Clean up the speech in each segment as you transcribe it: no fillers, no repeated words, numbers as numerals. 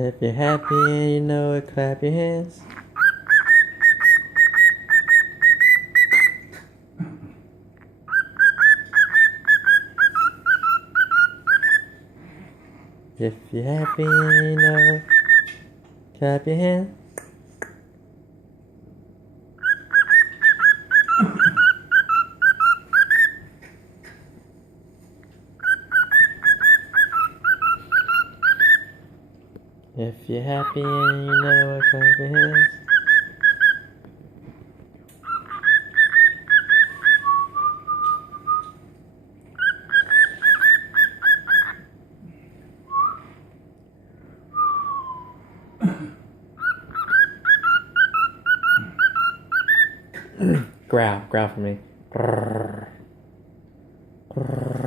If you're happy and you know it, clap your hands. If you're happy and you know it, clap your hands. If you're happy and you know it, clap your hands. Growl for me. Grrr. Grrr.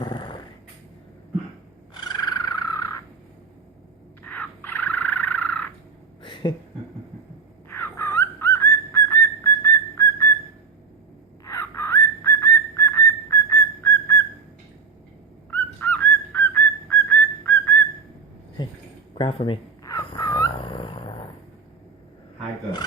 Hey, growl for me. Tiger.